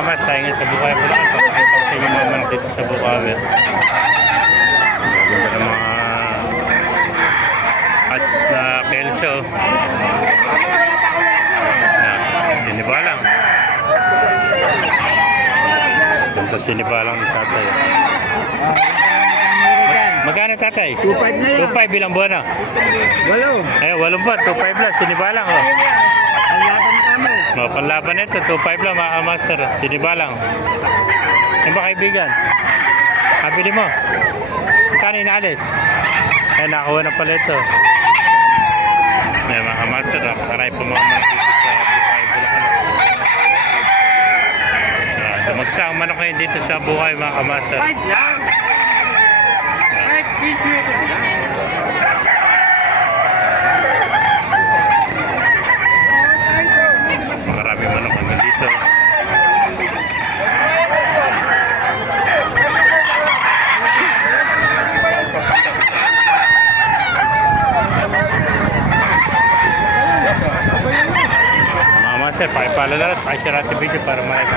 kamat, tayo nga sa Bukawi, Bulacan. Papakita ko sa inyo mga manok dito sa Bukawi. Ganda ng mga hats na kelso. Sinibalang. Ganda sinibalang ng tatay. Magkano tatay? 2.5 na yan. 2.5 bilang buwan na. Walo. Ay, 8 buwan, 2.5 lang, sinibalang oh. Panlaban na kamo. No, panlaban nito, 2.5 lang mga master, sinibalang. Yan ba kaibigan? Habili mo. Magkano inaalis? Ay, nakakuha na pala ito. Yan mga master, napakaray po mga manok dito sa Bukawi, Bulacan. Dumagsa ang manok ngayon dito sa Bukawi mga kamaster. Marami manok hanggang dito. Mga master, pakipala lang at pakishare natin video para marami